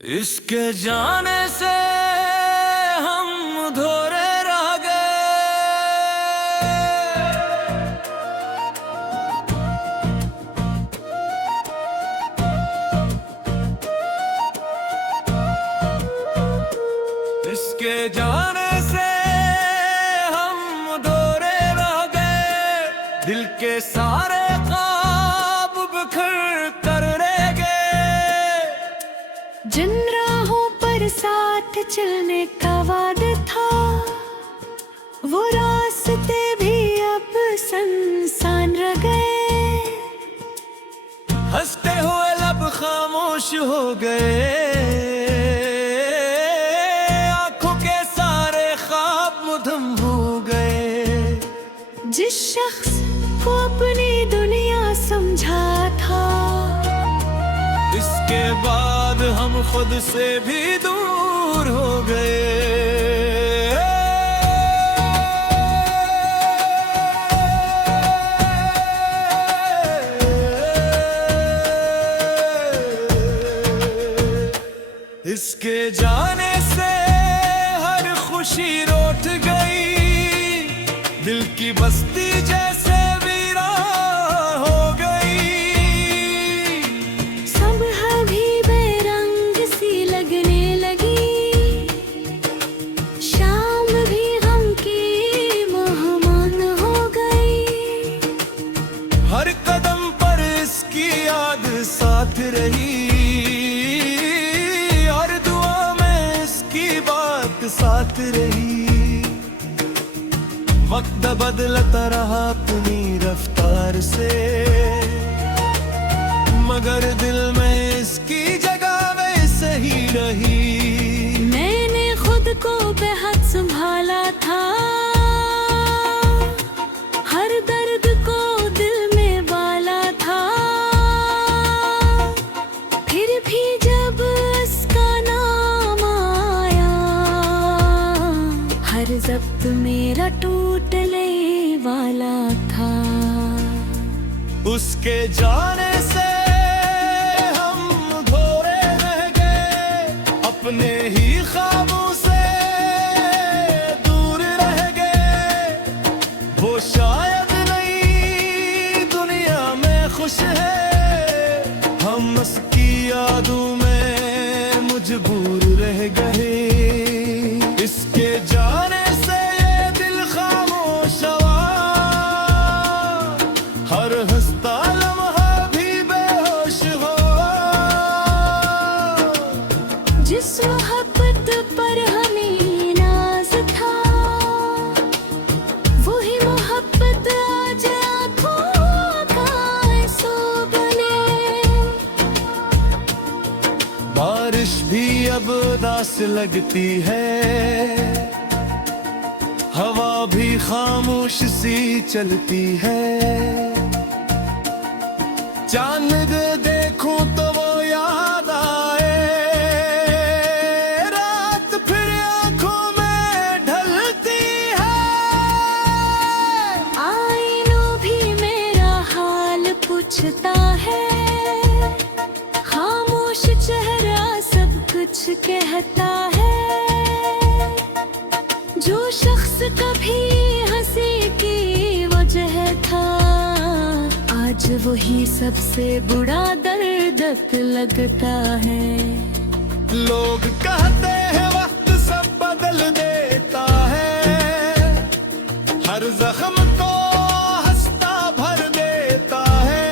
इसके जाने से हम अधूरे रह गए। इसके जाने से हम अधूरे रह गए। दिल के सारे ख्वाब बिखर कर रह गए। जिन राहों पर साथ चलने का वादा था, वो रास्ते भी अब सुनसान रह गए। हंसते हुए लब खामोश हो गए। आंखों के सारे ख्वाब मुधम हो गए। जिस शख्स को अपनी दुनिया समझा था, इसके बाद हम खुद से भी दूर हो गए। इसके जाने से हर खुशी रोट गई। दिल की बस्ती जैसे वीरान हो गई। सब अभी बेरंग सी लगने लगी। शाम भी गम की मेहमान हो गई। हर कदम पर इसकी याद साथ रही। हर दुआ में इसकी बात साथ रही। वक्त बदलता रहा अपनी रफ्तार से, मगर दिल में इसकी जगह वैसे ही रही। मैंने खुद को बेहद संभाला था। हर दर्द को दिल में बाला था। फिर भी जब इसका नाम आया, हर जब्त मेरा टूटने वाला था। उसके जाने से हम अधूरे रह गए। अपने ही ख्वाबों से दूर रह गए। वो शायद नई दुनिया में खुश है। हम उसकी यादों में मजबूर रह गए। इसके जाने से ये दिल खामोश हुआ। हर हंसता लम्हा भी बेहोश हो। जिस मोहब्बत पर हमें नाज था, वही मोहब्बत आज आँखों का आंसू बने। बारिश भी अब उदास लगती है। हवा भी खामोश सी चलती है। चांद देखूं तो वो याद आए। रात फिर आंखों में ढलती है। आईनों भी मेरा हाल पूछता है। खामोश चेहरा सब कुछ कहता है। जो शख्स कभी हंसी की वजह था, आज वही सबसे बुरा दर्द लगता है। लोग कहते हैं वक्त सब बदल देता है। हर जख्म को हंसता भर देता है।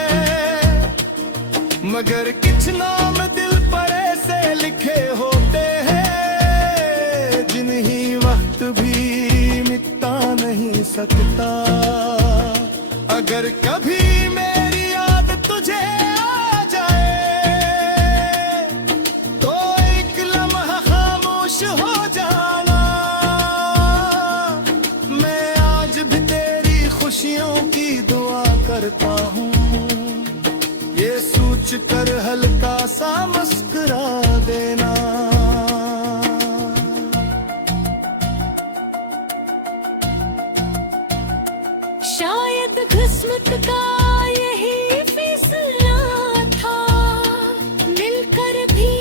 मगर कुछ नाम दिल पर ऐसे लिखे होते हैं, जिन्हीं वक्त भी मिटा नहीं सकता। अगर कभी मेरी याद तुझे आ जाए, तो एक लम्हा खामोश हो जाना। मैं आज भी तेरी खुशियों की दुआ करता हूँ। ये सोच कर हल्का सा मुस्कुरा देना। शायद किस्मत का यही फैसला था। मिलकर भी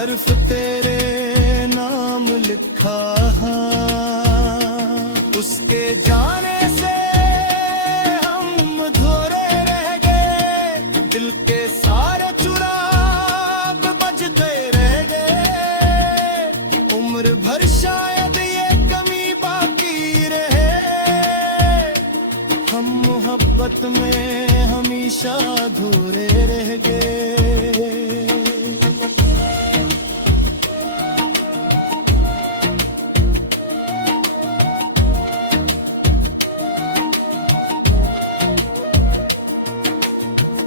हर्फ तेरे नाम लिखा, उसके जाने से हम अधूरे रह गए, दिल के सारे चुराग बजते रह गए, उम्र भर शायद ये कमी बाकी रहे, हम मोहब्बत में हमेशा अधूरे रह गए।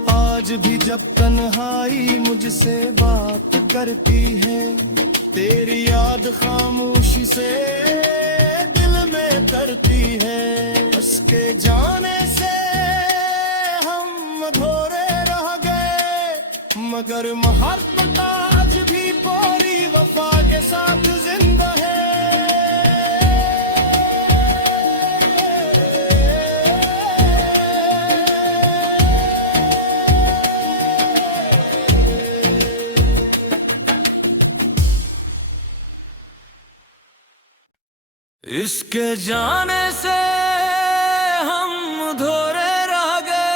आज भी जब तन्हाई मुझसे बात करती है, तेरी याद खामोशी से दिल में करती है, उसके जाने से हम अधूरे रह गए, मगर मोहब्बत आज भी पूरी वफा के साथ जिंदा है। इसके जाने से हम अधूरे रह गए,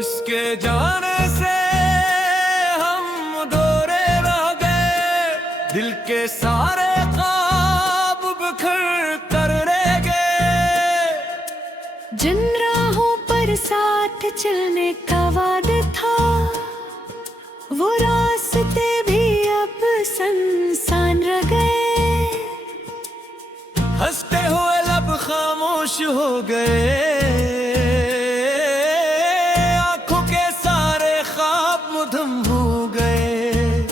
इसके जाने से हम अधूरे रह गए, दिल के सारे ख्वाब बिखर कर रह गए। जिन राहों पर साथ चलने का वादा था, वो रास्ते भी अब सुनसान रह गए, हंसते हुए लब खामोश हो गए, आंखों के सारे ख्वाब मुधम हो गए।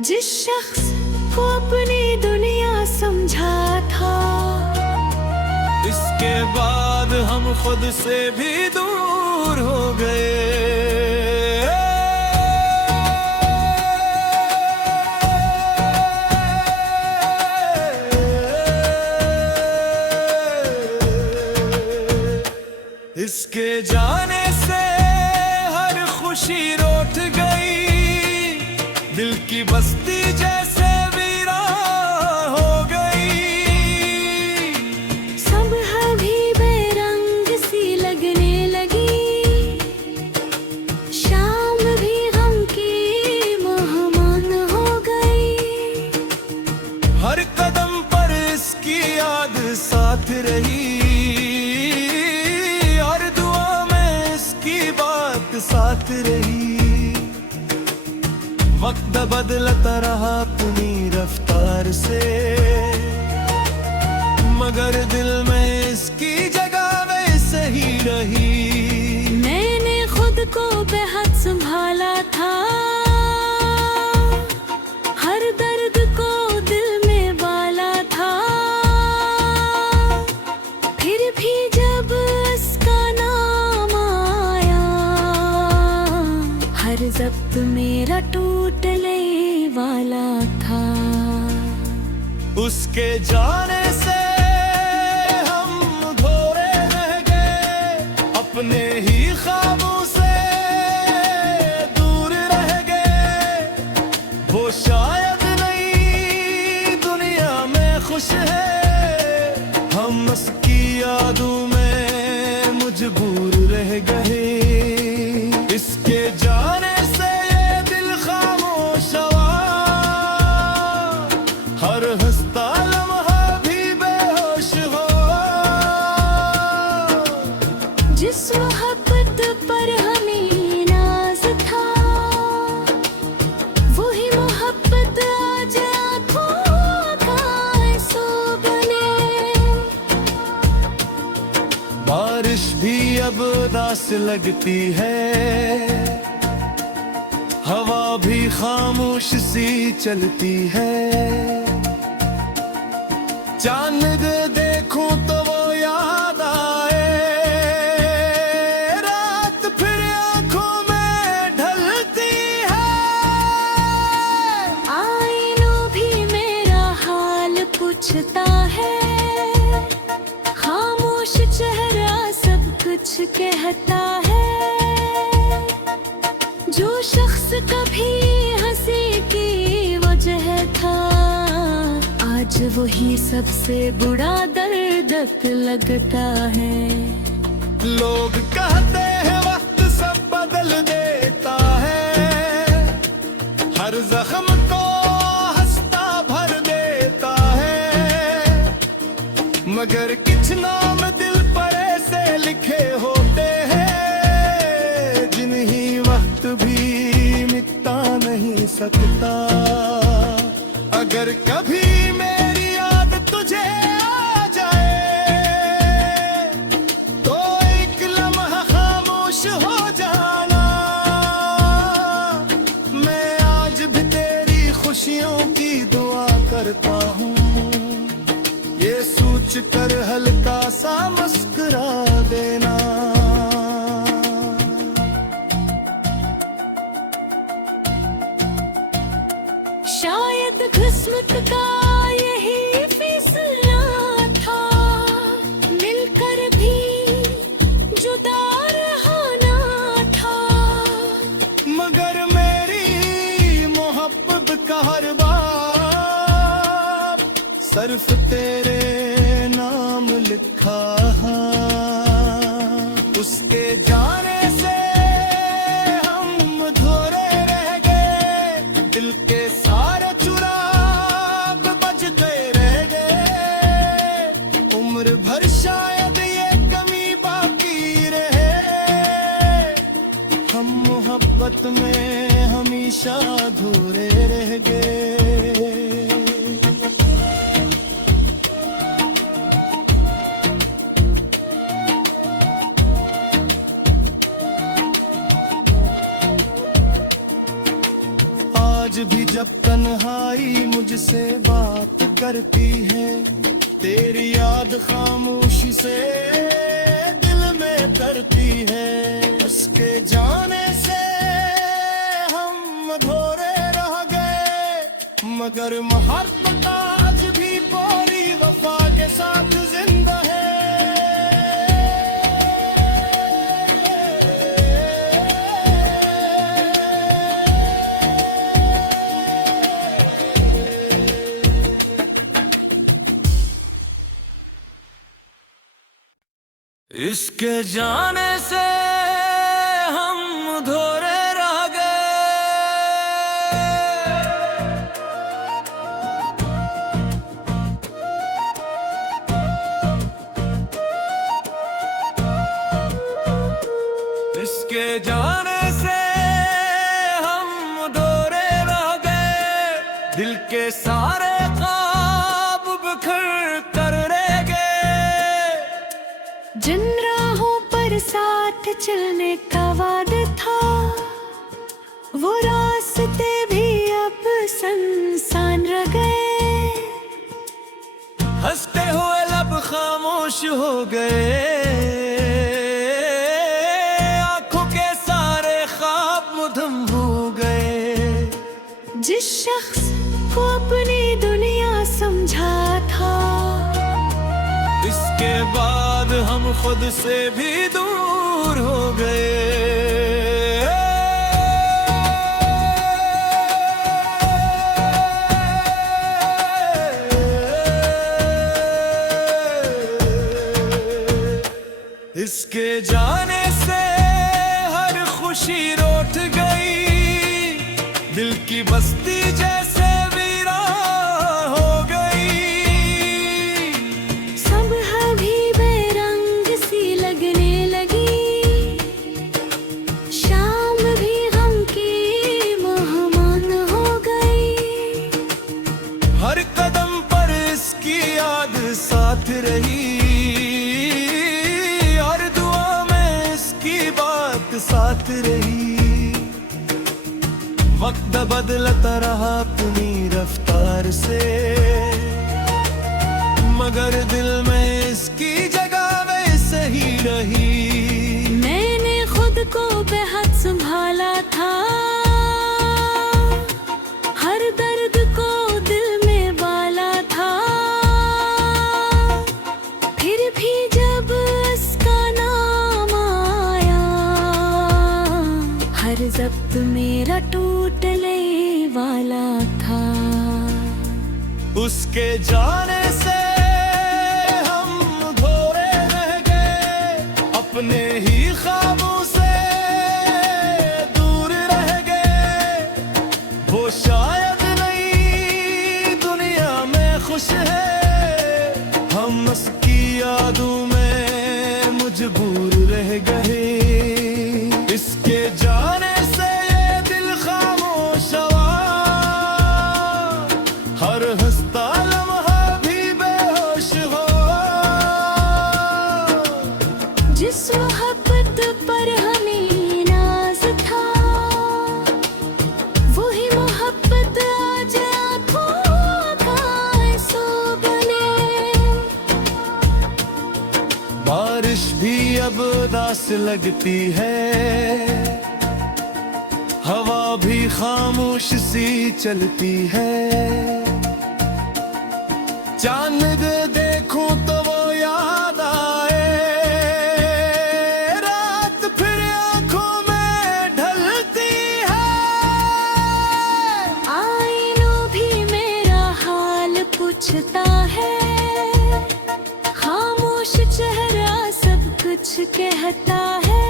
जिस शख्स को अपनी दुनिया समझा था, इसके बाद हम खुद से भी दूर हो गए। इसके जाने से हर खुशी रोट गई, दिल की बस्ती जैसे वीरान हो गई, सब अभी बेरंग सी लगने लगी, शाम भी गम की मेहमान हो गई, हर कदम पर इसकी याद साथ रही, हर दुआ में इसकी बात साथ रही। वक्त बदलता रहा अपनी रफ्तार से, मगर दिल में इसकी जगह वैसे ही रही। मैंने खुद को बेहद संभाला था, हर दर्द को दिल में बाला था, फिर भी जब इसका नाम आया, हर जब्त मेरा टूटने वाला था। उसके जाने से हम अधूरे रह गए, अपने ही ख्वाबों से दूर रह गए, वो शायद नई दुनिया में खुश है, हम उसकी यादों में मजबूर रह गए। इसके जाने से ये दिल खामोश हुआ, हर हंसता लम्हा भी बेहोश हुआ। जिस मोहब्बत पर हमें नाज था, वही मोहब्बत आज आँखों का आंसू बने। बारिश भी अब उदास लगती है, हवा भी खामोश सी चलती है, चांद देखूं तो वो याद आए, रात फिर आंखों में ढलती है। आईनों भी मेरा हाल पूछता है, कुछ कहता है। जो शख्स कभी हंसी की वजह था, आज वही सबसे बुरा दर्द लगता है। लोग कहते हैं वक्त सब बदल देता है, हर जख्म को हंसता भर देता है। मगर कुछ नाम दिल पर ऐसे लिखे होते हैं, जिन्हीं वक्त भी मिटा नहीं सकता। अगर कभी मेरी याद तुझे आ जाए, तो एक लम्हा खामोश हो जाना। मैं आज भी तेरी खुशियों की दुआ करता हूँ, ये सोच कर हल्का सा मुस्कुरा देना। शायद किस्मत का यही फैसला था, मिलकर भी जुदा रहना था। मगर मेरी मोहब्बत का हर बार सिर्फ तेरे नाम लिखा है। उसके जाने से हम अधूरे रह गए, दिल के सारे चुराग बजते रह गए। उम्र भर शायद ये कमी बाकी रहे, हम मोहब्बत में हमेशा अधूरे रह गए। आज भी जब तन्हाई मुझसे बात करती है, तेरी याद खामोशी से दिल में करती है। उसके जाने से हम अधूरे रह गए, मगर मोहब्बत आज भी पूरी वफा के साथ जिंदा है। इसके जाने से हम अधूरे रह गए। इसके जाने से हम अधूरे रह गए, दिल के सारे ख्वाब बिखर कर रह गए। जिन राहों पर साथ चलने का वादा था, वो रास्ते भी अब सुनसान रह गए। हंसते हुए लब खामोश हो गए, आंखों के सारे ख्वाब मुधम हो गए। जिस शख्स को अपनी दुनिया समझा था, इसके बाद हम खुद से भी दूर हो गए। इसके जाने से हर खुशी रोट गई, दिल की बस्ती जैसे वीरान हो गई। सब अभी बेरंग सी लगने लगी, शाम भी गम की मेहमान हो गई। हर कदम पर इसकी याद साथ रही, हर दुआ में इसकी बात साथ रही। वक्त बदलता रहा अपनी रफ्तार से, मगर दिल में इसकी जगह वैसे ही रही। मैंने खुद को बेहद संभाला था, हर दर्द को दिल में बाला था। फिर भी जब इसका नाम वक्त मेरा टूटने वाला था। उसके जाने से हम भोरे रह गए, अपने ही ख्वाबों से दूर रह गए। वो शायद नई दुनिया में खुश है, हम उसकी यादों में मजबूर रह गए। इसके जाने से ये दिल खामोश हुआ, हर हंसता लम्हा भी बेहोश हो। जिस मोहब्बत पर हमें नाज था, वही मोहब्बत आज आँखों का आंसू बने। बारिश भी अब उदास लगती है, हवा भी खामोश सी चलती है। चांद देखूं तो वो याद आए, रात फिर आंखों में ढलती है। आईनों भी मेरा हाल पूछता है, खामोश चेहरा सब कुछ कहता है।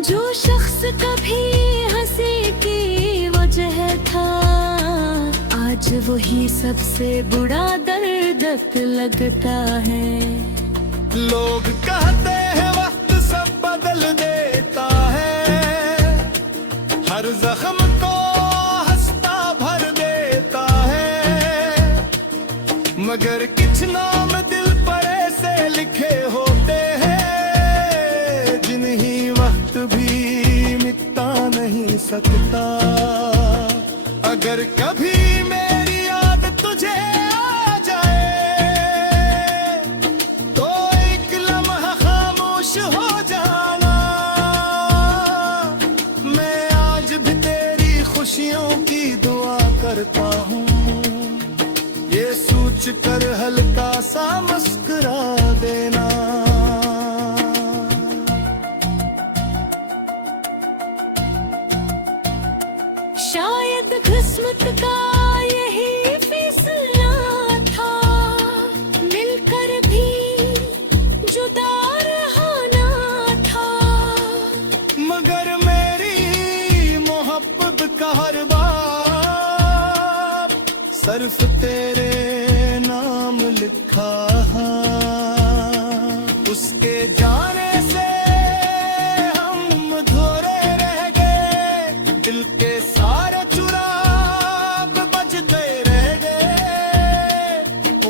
जो शख्स कभी हंसी की वजह था, आज वही सबसे बुरा दर्द लगता है। लोग कहते हैं वक्त सब बदल देता है, हर जख्म को हंसता भर देता है। मगर कुछ नाम दिल पर ऐसे लिखे होते हैं, जिन्हीं वक्त भी मिटा नहीं सकता। अगर कभी मेरी याद तुझे आ जाए, तो एक लम्हा खामोश हो जाना। मैं आज भी तेरी खुशियों की दुआ करता हूँ, ये सोच कर हल्का सा मुस्कुरा देना। शायद किस्मत का यही फैसला था, मिलकर भी जुदा रहना था। मगर मेरी मोहब्बत का हर बार सिर्फ तेरे नाम लिखा है। उसके जाने से हम अधूरे रह गए, दिल के सारे चुराग बजते रह गए।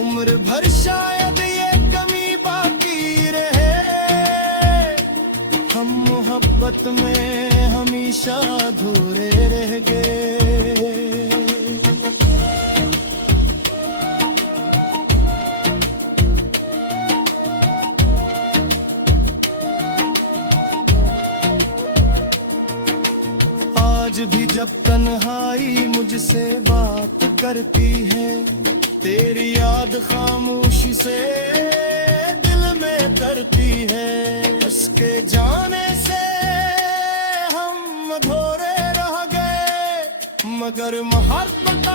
उम्र भर शायद ये कमी बाकी रहे, हम मोहब्बत में हमेशा अधूरे रह गए। आज भी जब तन्हाई मुझसे बात करती है, तेरी याद खामोशी से दिल में करती है। उसके जाने से हम अधूरे रह गए, मगर मोहब्बत